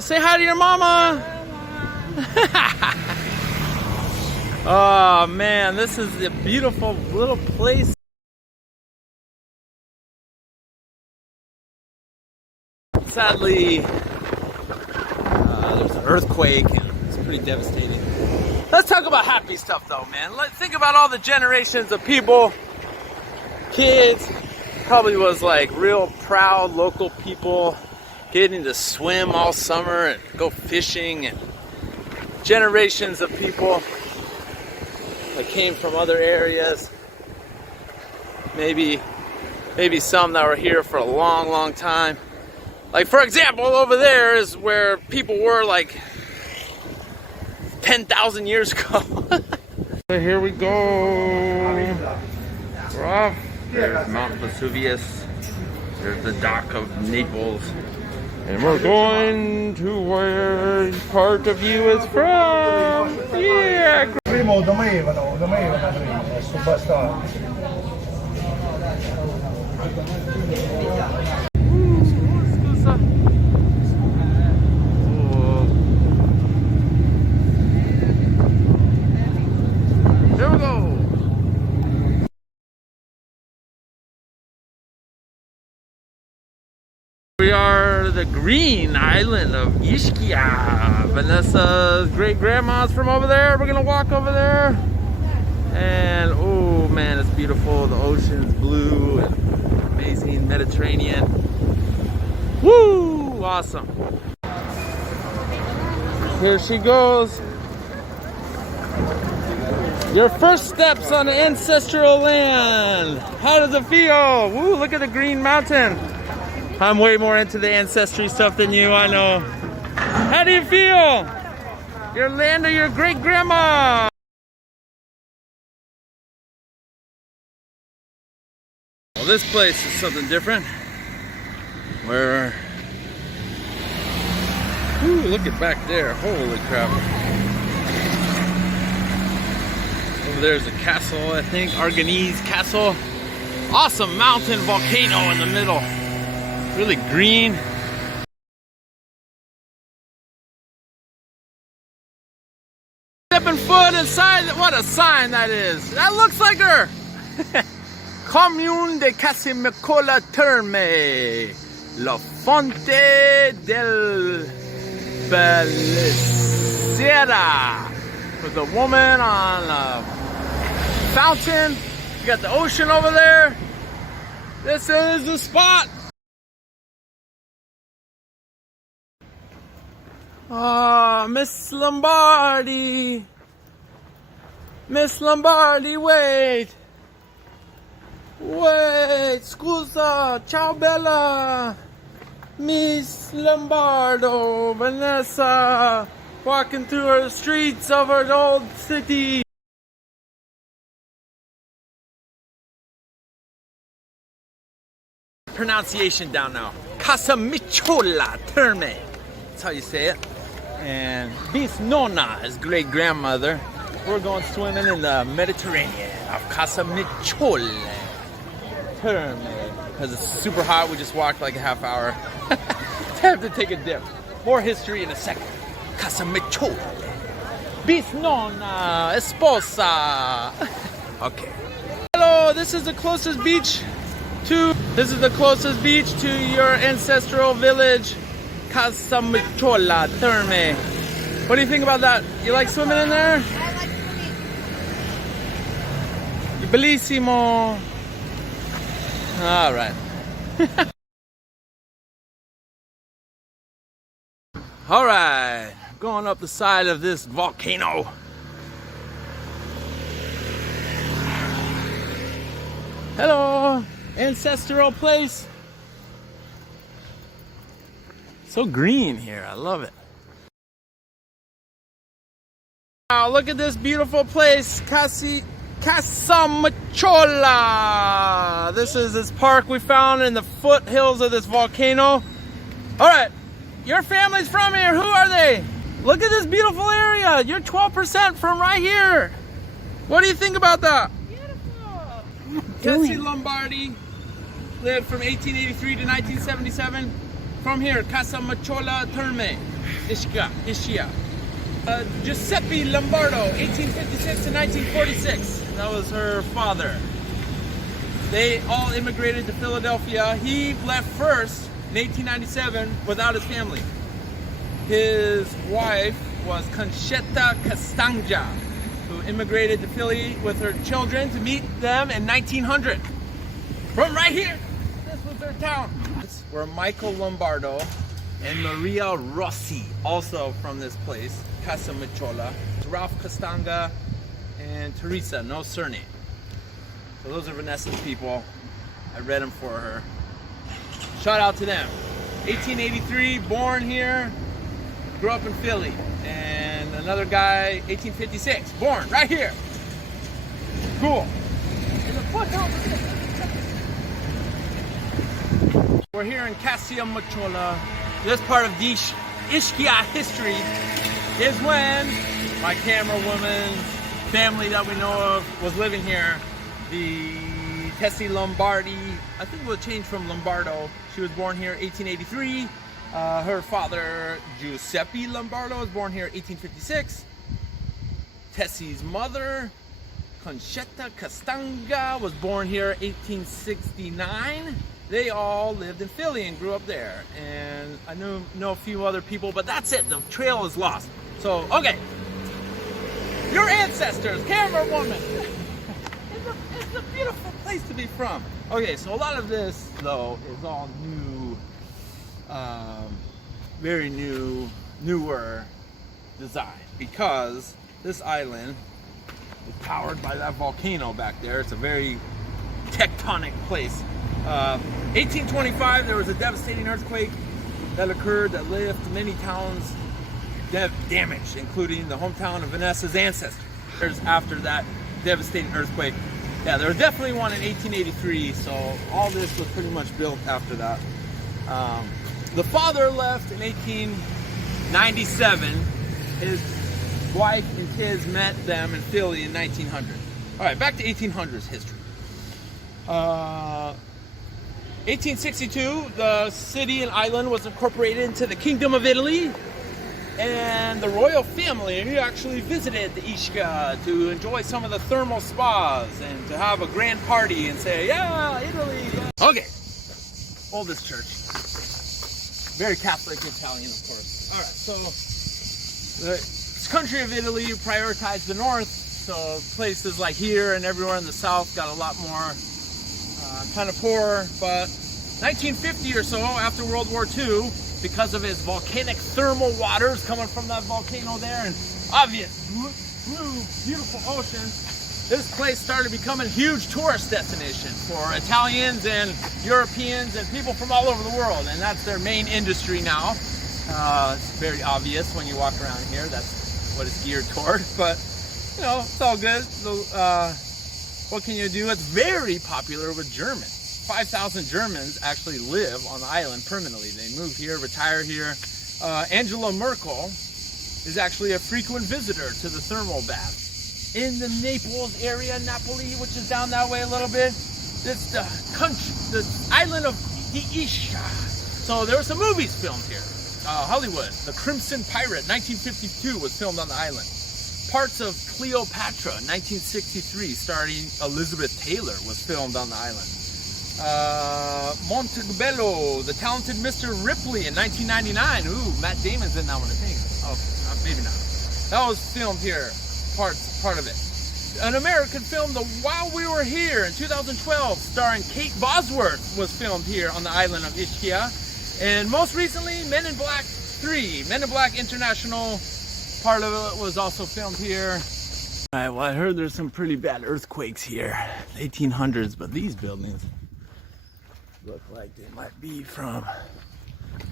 Say hi to your mama. Oh man, this is a beautiful little place. Sadly, there's an earthquake and it's pretty devastating. Let's talk about happy stuff though, man. Let's think about all the generations of people, kids, probably was like real proud local people getting to swim all summer and go fishing, and generations of people that came from other areas, maybe some that were here for a long time. Like for example, over there is where people were like 10,000 years ago. So here we go. We're off. There's Mount Vesuvius. There's the dock of Naples. And we're going to where part of you is from. Yeah. Prima dormivano prima, adesso basta. Here we go. We are the green island of Ischia. Vanessa's great grandma's from over there. We're gonna walk over there. And oh man, it's beautiful. The ocean's blue and amazing Mediterranean. Woo! Awesome. Here she goes. Your first steps on ancestral land. How does it feel? Woo, look at the green mountain. I'm way more into the ancestry stuff than you, I know. How do you feel? Your land of your great grandma. Well, this place is something different. Where, ooh, look at back there. Holy crap. Over there's a castle, I think, Arganese Castle. Awesome mountain volcano in the middle. Really green. Stepping foot inside, what a sign that is. That looks like her. Commune de Casamicciola Terme. La Fonte del Bellicera. With a woman on a fountain. You got the ocean over there. This is the spot. Ah, Miss Lombardi. Miss Lombardi, wait. Wait, scusa, ciao bella. Miss Lombardo, Vanessa, walking through her streets of her old city. Pronunciation down now. Casamicciola Terme. That's how you say it. And Bisnonna, his great grandmother. We're going swimming in the Mediterranean of Casamicciola Terme. Because it's super hot, we just walked like a half hour. Time to take a dip. More history in a second. Casamicciola. Bisnonna Esposa. Okay. Hello, this is the closest beach to your ancestral village. Casamicciola Terme. What do you think about that? You like swimming in there? I like swimming. Bellissimo. All right. All right. Going up the side of this volcano. Hello. Ancestral place. So green here, I love it. Wow, look at this beautiful place, Casamicciola. This is this park we found in the foothills of this volcano. All right, your family's from here, who are they? Look at this beautiful area. You're 12% from right here. What do you think about that? Beautiful. Tessie Lombardi lived from 1883 to 1977. from here, Casamicciola Terme, Ischia. Giuseppe Lombardo, 1856 to 1946. That was her father. They all immigrated to Philadelphia. He left first in 1897 without his family. His wife was Concetta Cestanga, who immigrated to Philly with her children to meet them in 1900. From right here, this was their town. Were Michael Lombardo and Maria Rossi, also from this place, Casamicciola. Ralph Castagna and Theresa, no surname. So those are Vanessa's people. I read them for her. Shout out to them. 1883, born here, grew up in Philly. And another guy, 1856, born right here. Cool. We're here in Casamicciola. This part of Ischia history is when my camera woman's family that we know of was living here. The Tessie Lombardi, I think it will change from Lombardo. She was born here 1883. Her father, Giuseppe Lombardo, was born here 1856. Tessie's mother, Concetta Cestanga, was born here 1869. They all lived in Philly and grew up there. And I know a few other people, but that's it. The trail is lost. So, okay. Your ancestors, camera woman. It's a beautiful place to be from. Okay, so a lot of this, though, is all new, very newer design. Because this island is powered by that volcano back there. It's a very tectonic place. 1825, there was a devastating earthquake that occurred that left many towns damaged, including the hometown of Vanessa's ancestors after that devastating earthquake. Yeah, there was definitely one in 1883, so all this was pretty much built after that. The father left in 1897. His wife and kids met them in Philly in 1900. All right, back to 1800s history. 1862, the city and island was incorporated into the Kingdom of Italy, and the royal family actually visited the Ischia to enjoy some of the thermal spas and to have a grand party and say, yeah, Italy. Yeah. Okay, oldest church. Very Catholic Italian, of course. All right, so the country of Italy prioritized the north, so places like here and everywhere in the south got a lot more kind of poor. But 1950 or so, after World War II, because of his volcanic thermal waters coming from that volcano there and obvious blue, beautiful ocean, this place started becoming a huge tourist destination for Italians and Europeans and people from all over the world, and that's their main industry now. It's very obvious when you walk around here, that's what it's geared toward, but you know, it's all good. So, what can you do? It's very popular with Germans. 5,000 Germans actually live on the island permanently. They move here, retire here. Angela Merkel is actually a frequent visitor to the thermal bath. In the Naples area, Napoli, which is down that way a little bit, it's the island of Ischia. So there were some movies filmed here. Hollywood, The Crimson Pirate, 1952 was filmed on the island. Parts of Cleopatra, 1963, starring Elizabeth Taylor, was filmed on the island. Montebello, The Talented Mr. Ripley in 1999. Ooh, Matt Damon's in that one, I think. Oh, maybe not. That was filmed here, part of it. An American film, The While We Were Here, in 2012, starring Kate Bosworth, was filmed here on the island of Ischia. And most recently, Men in Black 3, Men in Black International, part of it was also filmed here. All right, well, I heard there's some pretty bad earthquakes here, 1800s, but these buildings look like they might be from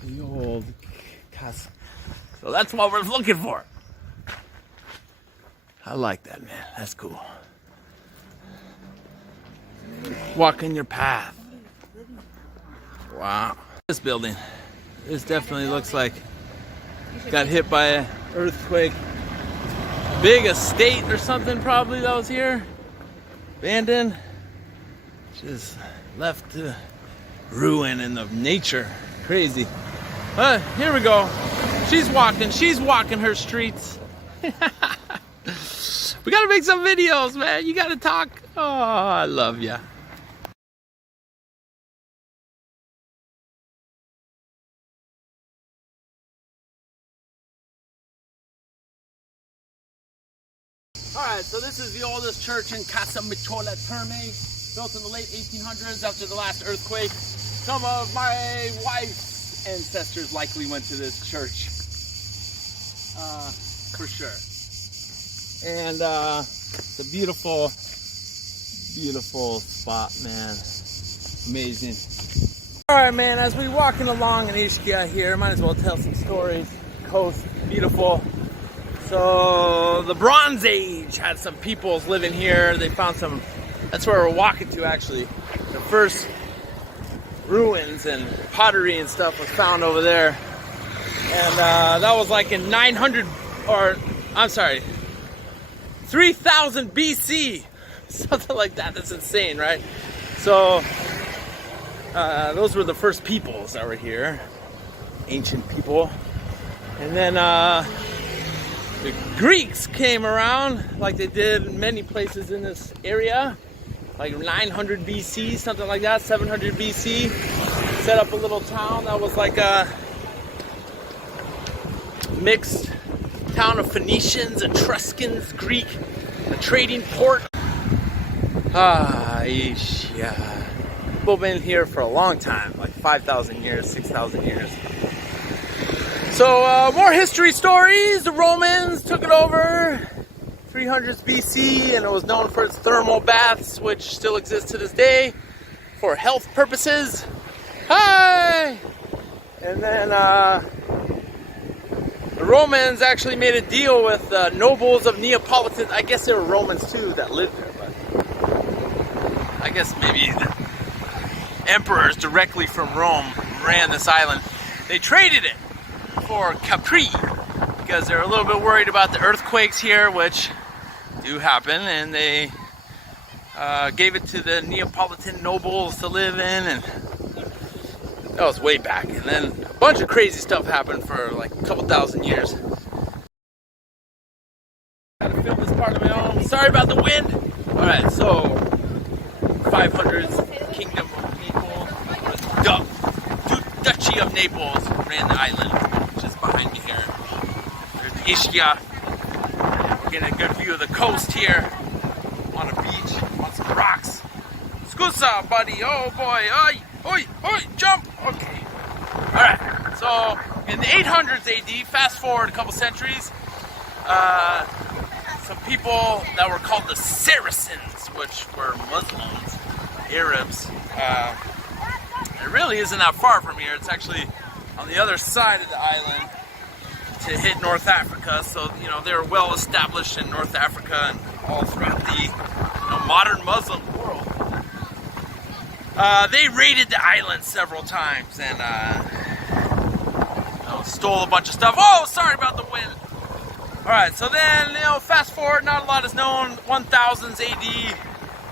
the old Casa. So that's what we're looking for. I like that, man. That's cool. Walk in your path. Wow. This building, this definitely looks like got hit by an earthquake. Big estate or something probably that was here. Abandoned. Just left to ruin in the nature. Crazy. Here we go. She's walking her streets. We gotta make some videos, man. You gotta talk. Oh, I love ya. Alright, so this is the oldest church in Casamicciola Terme, built in the late 1800s after the last earthquake. Some of my wife's ancestors likely went to this church, for sure. And it's a beautiful, beautiful spot, man. Amazing. Alright, man, as we're walking along in Ischia here, might as well tell some stories. Coast, beautiful. So the Bronze Age had some peoples living here. They found some, that's where we're walking to actually. The first ruins and pottery and stuff was found over there. And that was like in 3000 BC. Something like that. That's insane, right? So those were the first peoples that were here. Ancient people. And then the Greeks came around like they did in many places in this area, like 900 BC, something like that, 700 BC. Set up a little town that was like a mixed town of Phoenicians, Etruscans, Greek, a trading port. Ischia. People been here for a long time, like 5,000 years, 6,000 years. So more history stories. The Romans took it over 300s BC, and it was known for its thermal baths, which still exist to this day for health purposes. Hi! And then the Romans actually made a deal with nobles of Neapolitan. I guess there were Romans too that lived there, but I guess maybe the emperors directly from Rome ran this island. They traded it for Capri because they're a little bit worried about the earthquakes here, which do happen, and they gave it to the Neapolitan nobles to live in, and that was way back. And then a bunch of crazy stuff happened for like a couple thousand years. Gotta film this part of my own. Sorry about the wind. All right, so 500s Kingdom of Naples, Duchy of Naples ran the island. Just behind me here. There's the Ischia. We're getting a good view of the coast here. On a beach, on some rocks. Scusa, buddy. Oh boy. Oi, oi, oi, jump. Okay. Alright. So, in the 800s AD, fast forward a couple centuries, some people that were called the Saracens, which were Muslims, Arabs. It really isn't that far from here. It's actually on the other side of the island to hit North Africa. So, you know, they were well established in North Africa and all throughout the modern Muslim world. They raided the island several times and stole a bunch of stuff. Oh, sorry about the wind. Alright, so then, fast forward, not a lot is known. 1000s AD,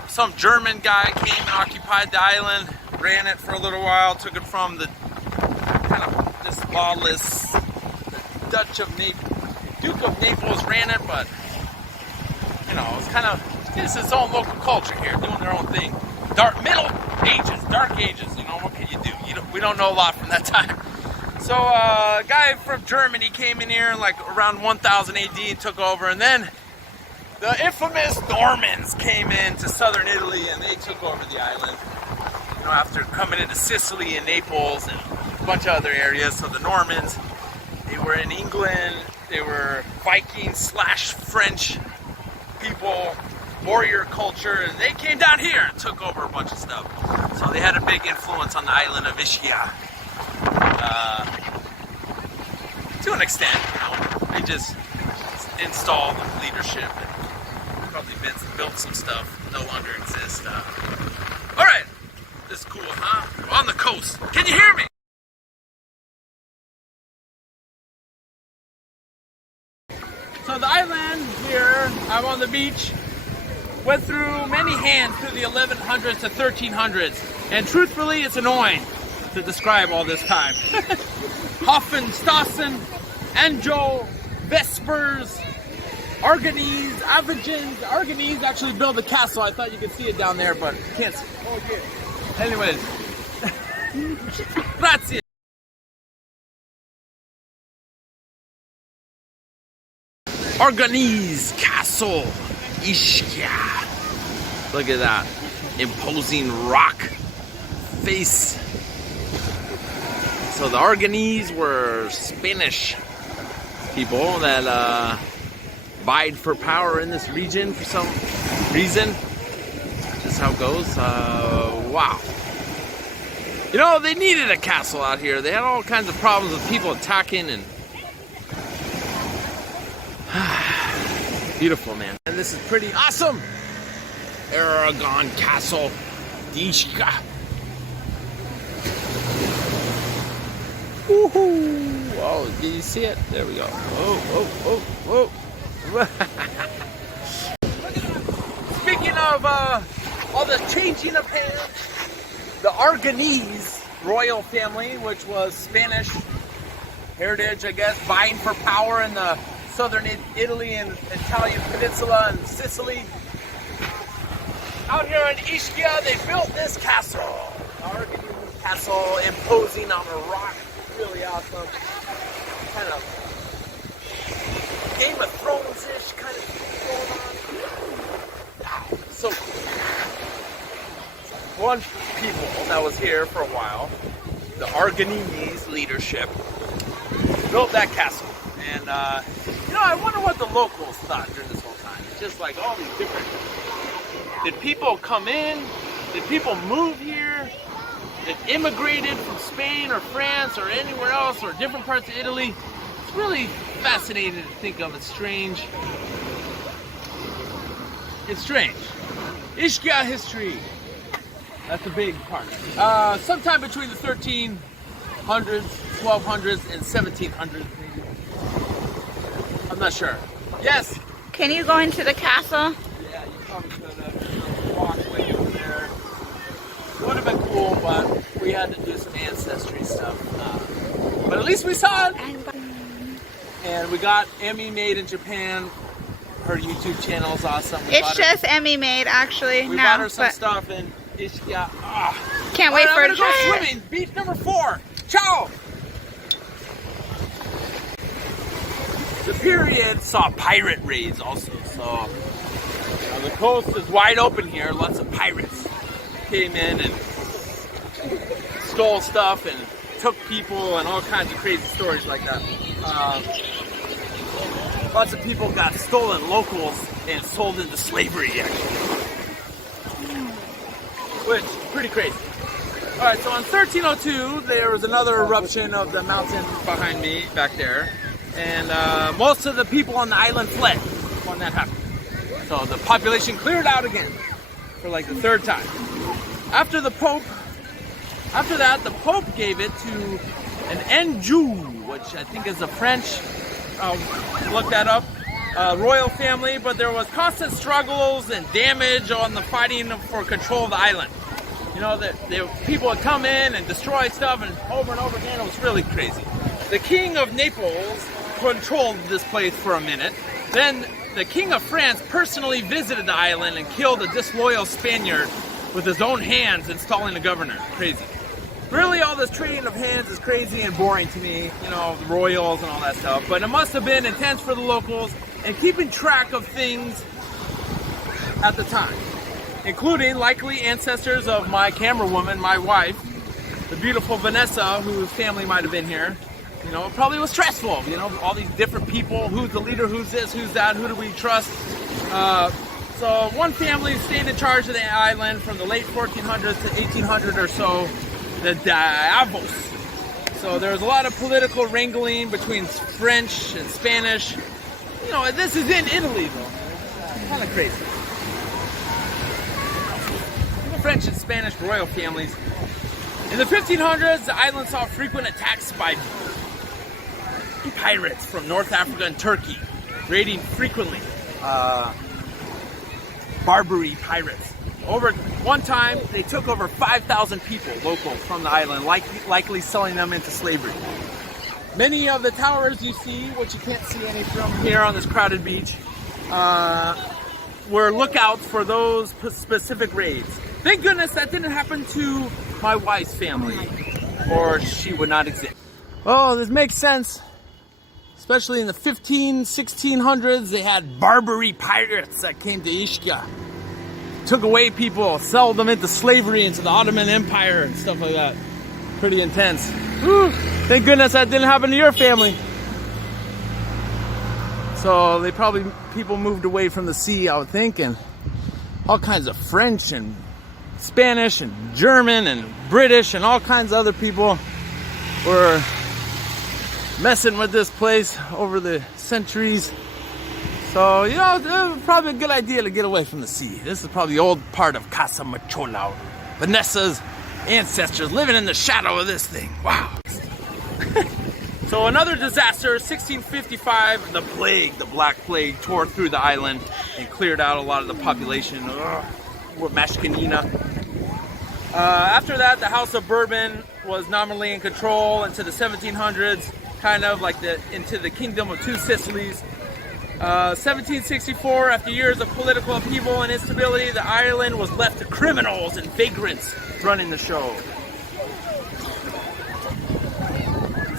some German guy came and occupied the island, ran it for a little while, took it from the kind of this lawless Duke of Naples ran it, but it's kind of its own local culture here, doing their own thing. Dark ages, what can you do? We don't know a lot from that time. So a guy from Germany came in here like around 1000 AD and took over, and then the infamous Normans came into southern Italy and they took over the island. After coming into Sicily and Naples and a bunch of other areas. So the Normans, they were in England, they were Vikings / French people, warrior culture, and they came down here and took over a bunch of stuff. So they had a big influence on the island of Ischia. To an extent, they just installed leadership and probably built some stuff that no longer exists. Alright, this is cool, huh? We're on the coast. Can you hear me? So the island here, I'm on the beach, went through many hands through the 1100s to 1300s, and truthfully, it's annoying. to describe all this time. Hoffenstassen, Anjou, Vespers, Arganese, Avigins. Arganese actually built a castle. I thought you could see it down there, but you can't see. Oh, yeah. Anyways. Grazie. Arganese Castle, Ischia. Look at that imposing rock face. So the Arganese were Spanish people that vied for power in this region for some reason. That's how it goes. Wow. You know, they needed a castle out here. They had all kinds of problems with people attacking and beautiful, man. And this is pretty awesome. Aragon Castle, Ischia. Woohoo! Oh, did you see it? There we go. Oh. Speaking of all the changing of hands, the Aragonese royal family, which was Spanish heritage, I guess, vying for power in the southern Italy and Italian peninsula and Sicily. Out here in Ischia, they built this castle. Aragonese castle, imposing on a rock. Really awesome. Kind of Game of Thrones-ish kind of thing going on. Wow, so cool. One people that was here for a while, the Aragonese leadership, built that castle. And, you know, I wonder what the locals thought during this whole time. It's just like all these different... Did people come in? Did people move here? That immigrated from Spain or France or anywhere else or different parts of Italy? It's really fascinating to think of. It's strange. It's strange. Ischia history. That's a big part. Sometime between the 1300s, 1200s, and 1700s, maybe. I'm not sure. Yes? Can you go into the castle? Yeah, you probably could have walked way over there. Would have been cool, but we had to do some ancestry stuff. But at least we saw it. And we got Emmy made in Japan. Her YouTube channel is awesome. It's just Emmy made, actually. We bought her some stuff in Ischia. Can't wait for her it to go swimming. Beach number 4. Ciao. The period saw pirate raids also. So the coast is wide open here. Lots of pirates came in and stole stuff and took people and all kinds of crazy stories like that. Lots of people got stolen locals and sold into slavery, actually. Which, pretty crazy. Alright, so in 1302, there was another eruption of the mountain behind me, back there. And most of the people on the island fled when that happened. So the population cleared out again for like the 3rd time. After that, the Pope gave it to an Anjou, which I think is a French, look that up, royal family, but there was constant struggles and damage on the fighting for control of the island. You know, people would come in and destroy stuff and over again. It was really crazy. The King of Naples controlled this place for a minute. Then the King of France personally visited the island and killed a disloyal Spaniard with his own hands, installing a governor. Crazy. Really, all this trading of hands is crazy and boring to me, you know, the royals and all that stuff. But it must have been intense for the locals and keeping track of things at the time, including likely ancestors of my camera woman, my wife, the beautiful Vanessa, whose family might have been here. You know, it probably was stressful, you know, all these different people, who's the leader, who's this, who's that, who do we trust? So one family stayed in charge of the island from the late 1400s to 1800 or so, the Davos. So there was a lot of political wrangling between French and Spanish. You know, this is in Italy though. It's kind of crazy. The French and Spanish royal families. In the 1500s, the island saw frequent attacks by pirates from North Africa and Turkey, raiding frequently. Barbary pirates. Over one time, they took over 5,000 people, local, from the island, likely selling them into slavery. Many of the towers you see, which you can't see any from here on this crowded beach, were lookouts for those specific raids. Thank goodness that didn't happen to my wife's family, or she would not exist. Oh, this makes sense. Especially in the 1600s, they had Barbary pirates that came to Ischia. Took away people, sold them into slavery, into the Ottoman Empire and stuff like that. Pretty intense. Whew. Thank goodness that didn't happen to your family. So people moved away from the sea, I would think, and all kinds of French and Spanish and German and British and all kinds of other people were messing with this place over the centuries. So, you know, it was probably a good idea to get away from the sea. This is probably the old part of Casamicciola. Vanessa's ancestors living in the shadow of this thing. Wow. So another disaster, 1655, the plague, the Black Plague, tore through the island and cleared out a lot of the population. Mashkinina. After that, the House of Bourbon was nominally in control into the 1700s, kind of like into the Kingdom of Two Sicilies. 1764, after years of political upheaval and instability, the island was left to criminals and vagrants running the show.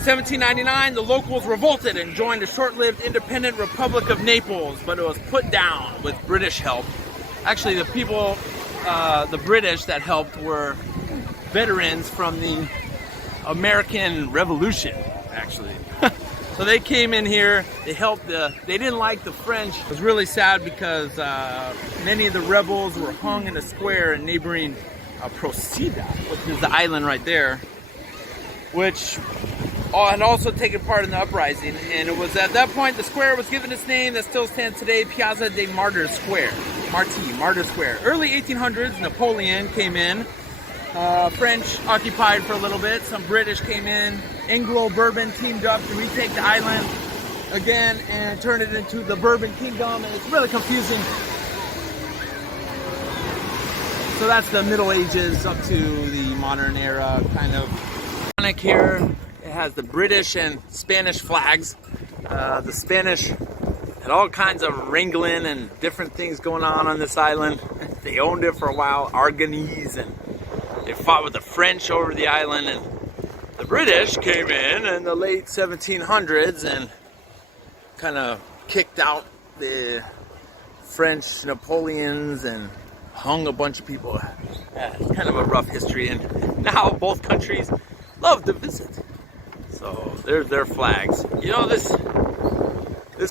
1799, the locals revolted and joined the short-lived independent Republic of Naples, but it was put down with British help. Actually, the people, the British that helped were veterans from the American Revolution, actually. So they came in here, they helped they didn't like the French. It was really sad because many of the rebels were hung in a square in neighboring Procida, which is the island right there, which had also taken part in the uprising. And it was at that point the square was given its name that still stands today, Piazza dei Martyrs Square. Martyr Square. Early 1800s, Napoleon came in. French occupied for a little bit. Some British came in. Anglo-Bourbon teamed up to retake the island again and turn it into the Bourbon Kingdom, and it's really confusing. So that's the Middle Ages up to the modern era, kind of. Here it has the British and Spanish flags. The Spanish had all kinds of wrangling and different things going on this island. They owned it for a while, Aragonese, and they fought with the French over the island, and the British came in the late 1700s and kind of kicked out the French Napoleons and hung a bunch of people. It's kind of a rough history, and now both countries love to visit. So there's their flags. You know, this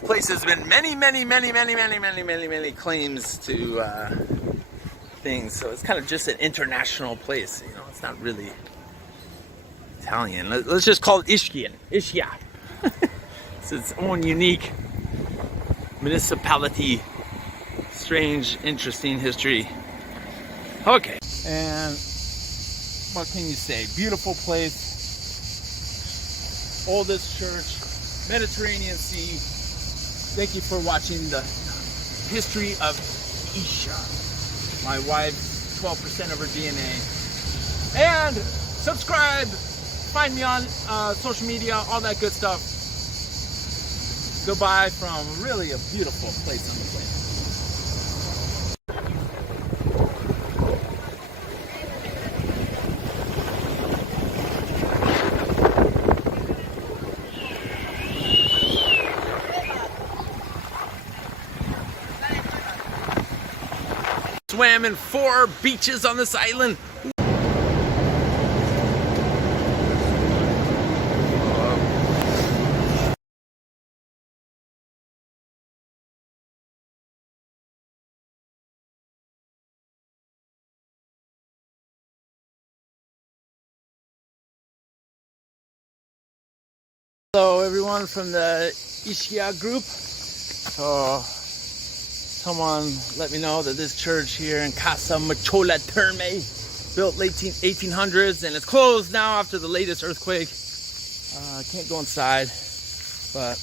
place has been many claims to things. So it's kind of just an international place. You know, it's not really Italian. Let's just call it Ischia. It's its own unique municipality. Strange, interesting history. Okay. And what can you say? Beautiful place. Oldest church. Mediterranean Sea. Thank you for watching the history of Ischia. My wife's 12% of her DNA. And subscribe. Find me on social media, all that good stuff. Goodbye from really a beautiful place on the planet. Swam in 4 beaches on this island. Hello everyone from the Ischia group. So someone let me know that this church here in Casamicciola Terme, built late 1800s, and it's closed now after the latest earthquake. I can't go inside, but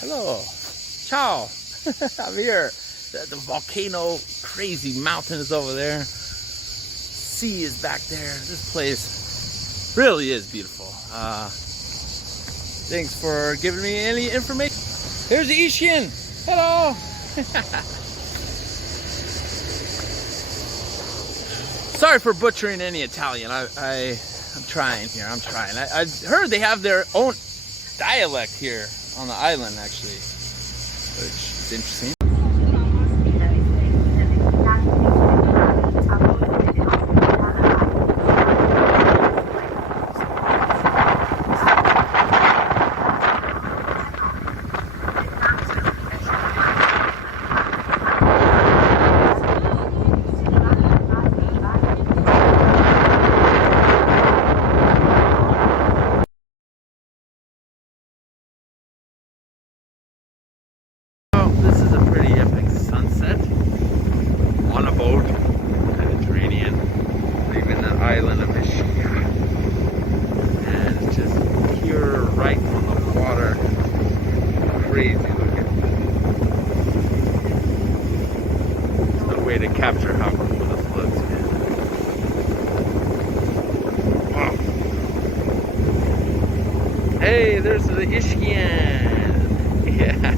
hello, ciao. I'm here. The volcano crazy mountain is over there. Sea is back there. This place really is beautiful. Thanks for giving me any information. Here's the Ischia. Hello. Sorry for butchering any Italian. I'm trying here. I'm trying. I heard they have their own dialect here on the island, actually, which is interesting. This is a pretty epic sunset on a boat, Mediterranean, leaving the island of Ischia, and it's just pure right on the water. Crazy looking. There's no way to capture how cool this looks, man. Wow. Hey, there's the Ischia. Yeah.